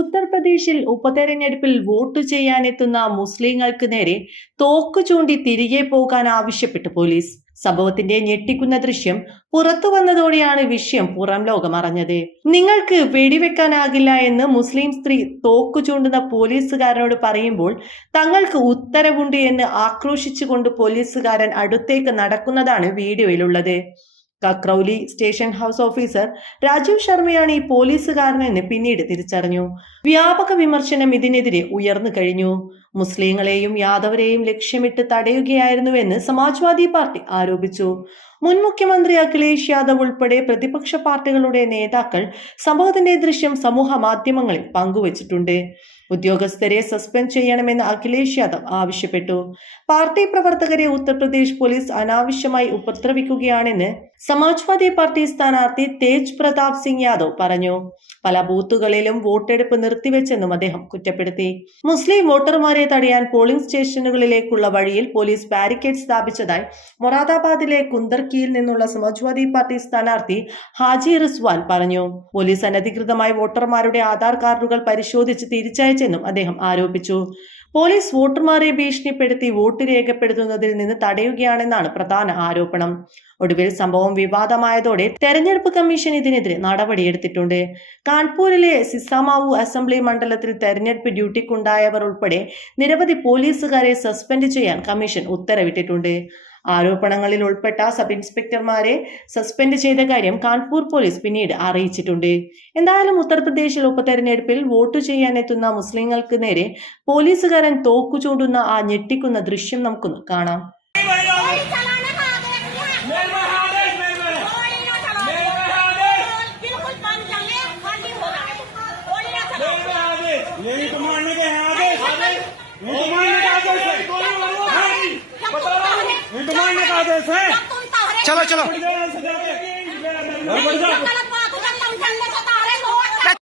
ഉത്തർപ്രദേശിൽ ഉപതെരഞ്ഞെടുപ്പിൽ വോട്ട് ചെയ്യാനെത്തുന്ന മുസ്ലിങ്ങൾക്ക് നേരെ തോക്ക് ചൂണ്ടി തിരികെ പോകാൻ ആവശ്യപ്പെട്ടു പോലീസ്. സംഭവത്തിന്റെ ഞെട്ടിക്കുന്ന ദൃശ്യം പുറത്തു വന്നതോടെയാണ് വിഷയം പുറം ലോകമറിഞ്ഞത് നിങ്ങൾക്ക് വെടിവെക്കാനാകില്ല എന്ന് മുസ്ലിം സ്ത്രീ തോക്കു ചൂണ്ടുന്ന പോലീസുകാരനോട് പറയുമ്പോൾ തങ്ങൾക്ക് ഉത്തരവുണ്ട് എന്ന് ആക്രോശിച്ചുകൊണ്ട് പോലീസുകാരൻ അടുത്തേക്ക് നടക്കുന്നതാണ് വീഡിയോയിലുള്ളത്. Kakrauli station house officer Rajeev ശർമ്മയാണ് ഈ പോലീസുകാരനെന്ന് പിന്നീട് തിരിച്ചറിഞ്ഞു. വ്യാപക വിമർശനം ഇതിനെതിരെ ഉയർന്നു കഴിഞ്ഞു. മുസ്ലിങ്ങളെയും യാദവരെയും ലക്ഷ്യമിട്ട് തടയുകയായിരുന്നുവെന്ന് സമാജ്വാദി പാർട്ടി ആരോപിച്ചു. മുൻ മുഖ്യമന്ത്രി അഖിലേഷ് യാദവ് ഉൾപ്പെടെ പ്രതിപക്ഷ പാർട്ടികളുടെ നേതാക്കൾ സംഭവത്തിന്റെ ദൃശ്യം സമൂഹ മാധ്യമങ്ങളിൽ പങ്കുവച്ചിട്ടുണ്ട്. ഉദ്യോഗസ്ഥരെ സസ്പെൻഡ് ചെയ്യണമെന്ന് അഖിലേഷ് യാദവ് ആവശ്യപ്പെട്ടു. പാർട്ടി പ്രവർത്തകരെ ഉത്തർപ്രദേശ് പോലീസ് അനാവശ്യമായി ഉപദ്രവിക്കുകയാണെന്ന് സമാജ്വാദി പാർട്ടി സ്ഥാനാർത്ഥി തേജ് പ്രതാപ് സിംഗ് യാദവ് പറഞ്ഞു. പല ബൂത്തുകളിലും വോട്ടെടുപ്പ് നിർത്തിവെച്ചെന്നും അദ്ദേഹം കുറ്റപ്പെടുത്തി. മുസ്ലിം വോട്ടർമാരെ തടയാൻ പോളിംഗ് സ്റ്റേഷനുകളിലേക്കുള്ള വഴിയിൽ പോലീസ് ബാരിക്കേഡ് സ്ഥാപിച്ചതായി മൊറാദാബാദിലെ കുന്ദർക്കിയിൽ നിന്നുള്ള സമാജ്വാദി പാർട്ടി സ്ഥാനാർത്ഥി ഹാജി റിസ്വാൻ പറഞ്ഞു. പോലീസ് അനധികൃതമായി വോട്ടർമാരുടെ ആധാർ കാർഡുകൾ പരിശോധിച്ച് തിരിച്ചയച്ചെന്നും അദ്ദേഹം ആരോപിച്ചു. പോലീസ് വോട്ടർമാരെ ഭീഷണിപ്പെടുത്തി വോട്ട് രേഖപ്പെടുത്തുന്നതിൽ നിന്ന് തടയുകയാണെന്നാണ് പ്രധാന ആരോപണം. ഒടുവിൽ സംഭവം വിവാദമായതോടെ തെരഞ്ഞെടുപ്പ് കമ്മീഷൻ ഇതിനെതിരെ നടപടിയെടുത്തിട്ടുണ്ട്. കാൺപൂരിലെ സിസാമാവു അസംബ്ലി മണ്ഡലത്തിൽ തെരഞ്ഞെടുപ്പ് ഡ്യൂട്ടിക്കുണ്ടായവർ ഉൾപ്പെടെ നിരവധി പോലീസുകാരെ സസ്പെൻഡ് ചെയ്യാൻ കമ്മീഷൻ ഉത്തരവിട്ടിട്ടുണ്ട്. ആരോപണങ്ങളിൽ ഉൾപ്പെട്ട സബ് ഇൻസ്പെക്ടർമാരെ സസ്പെൻഡ് ചെയ്ത കാര്യം കാൺപൂർ പോലീസ് പിന്നീട് അറിയിച്ചിട്ടുണ്ട് എന്തായാലും ഉത്തർപ്രദേശിൽ ഉപതെരഞ്ഞെടുപ്പിൽ വോട്ട് ചെയ്യാനെത്തുന്ന മുസ്ലിങ്ങൾക്ക് നേരെ പോലീസുകാരൻ തോക്കു ചൂണ്ടുന്ന ആ ഞെട്ടിക്കുന്ന ദൃശ്യം നമുക്കൊന്ന് കാണാം गोली चलाने का आदेश दिया मेरे चलो चलो।